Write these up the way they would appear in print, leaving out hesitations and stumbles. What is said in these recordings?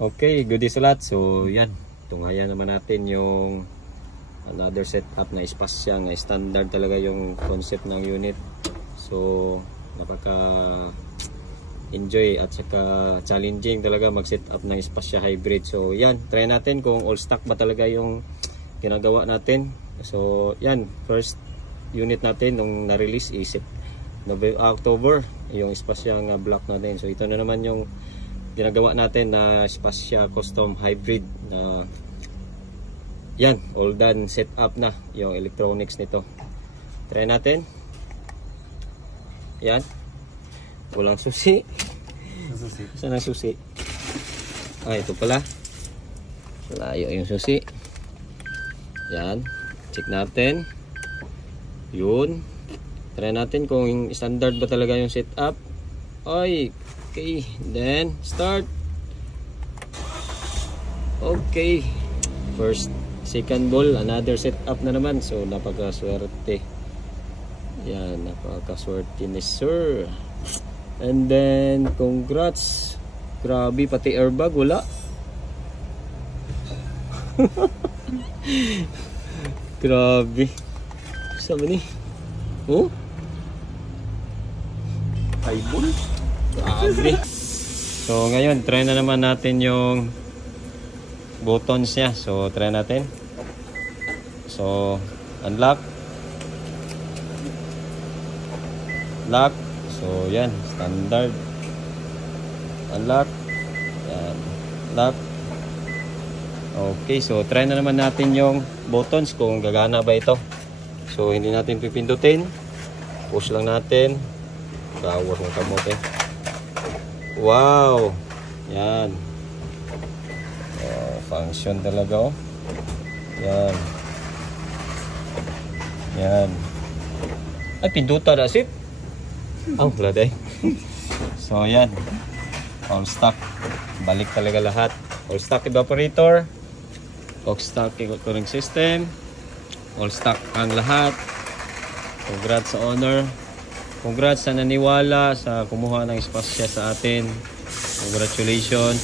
Okay, goodies ulit. So yan, tunghayan naman natin yung another setup na espasya, nga standard talaga yung concept ng unit. So napaka enjoy at saka challenging talaga mag setup ng espasya hybrid. So yan, try natin kung all stock ba talaga yung ginagawa natin. So yan, first unit natin nung na-release is October, yung espasyang block natin. So ito na naman yung ginagawa natin na Spasya Custom Hybrid na yan, all done, set up na yung electronics nito. Try natin. Yan, walang susi. Saan ang susi? Ah, ito pala, layo yung susi. Yan, check natin. Yun, try natin kung standard ba talaga yung setup. Ay, okay, then start. Okay, first, second ball, another setup na naman. So napakaswerte. Yan, napakaswerte ni sir. And then congrats. Grabe, pati airbag wala. Grabe. Sabi ni, oh, eyeball. Grabe. So ngayon, try na naman natin yung buttons niya. So try natin. So unlock, lock. So yan, standard. Unlock. Yan, lock. Okay, so try na naman natin yung buttons kung gagana ba ito. So hindi natin pipindutin, push lang natin. Gawas ng kamote. Wow, yan. Function talaga, oh. Yan. Yan. Ay, pindutan na sip. Oh, wala day. So yan, all stock. Balik talaga lahat. All stock evaporator, all stock cooling system, all stock ang lahat. Congrats sa owner. Congrats sa naniwala sa kumuha ng espasya sa atin. Congratulations.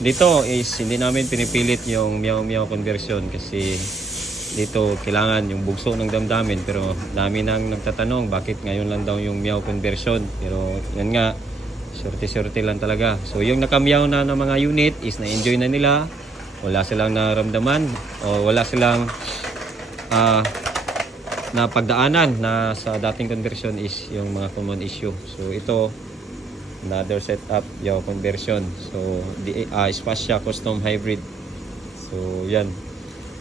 Dito is hindi namin pinipilit yung meow conversion kasi dito kailangan yung bugso ng damdamin, pero dami nang nagtatanong bakit ngayon lang daw yung meow conversion. Pero yan nga, sorte lang talaga. So yung naka-meow na ng mga unit is na-enjoy na nila. Wala silang naramdaman o wala silang na pagdaanan na sa dating conversion is yung mga common issue. So ito, another setup, yung conversion. So Spasya Custom Hybrid. So yan.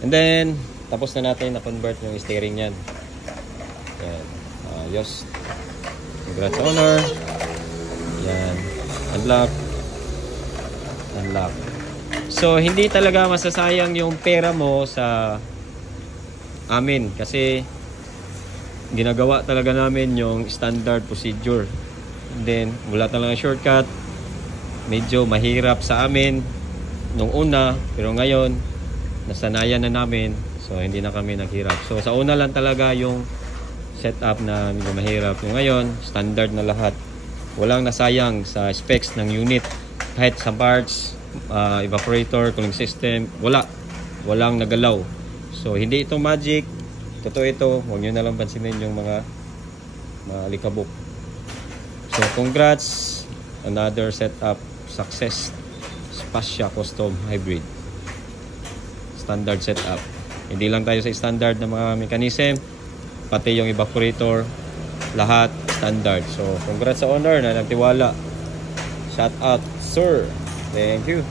And then tapos na natin na-convert yung steering yan. Yan. Ayos. Congrats owner. Yan. Unlock. Unlock. So hindi talaga masasayang yung pera mo sa amin kasi ginagawa talaga namin yung standard procedure. Then wala talaga shortcut. Medyo mahirap sa amin nung una, pero ngayon nasanayan na namin, so hindi na kami naghirap. So sa una lang talaga yung setup na medyo mahirap. Yung ngayon standard na lahat. Walang nasayang sa specs ng unit. Kahit sa parts, evaporator, cooling system, walang nagalaw. So hindi ito magic. Totoo ito, huwag nyo na lang pansinin yung mga alikabok. So congrats, another setup success. Spasya Custom Hybrid standard setup. Hindi lang tayo sa standard na mga mechanism, pati yung evaporator, lahat standard. So congrats sa owner na nagtiwala. Shout out sir, thank you.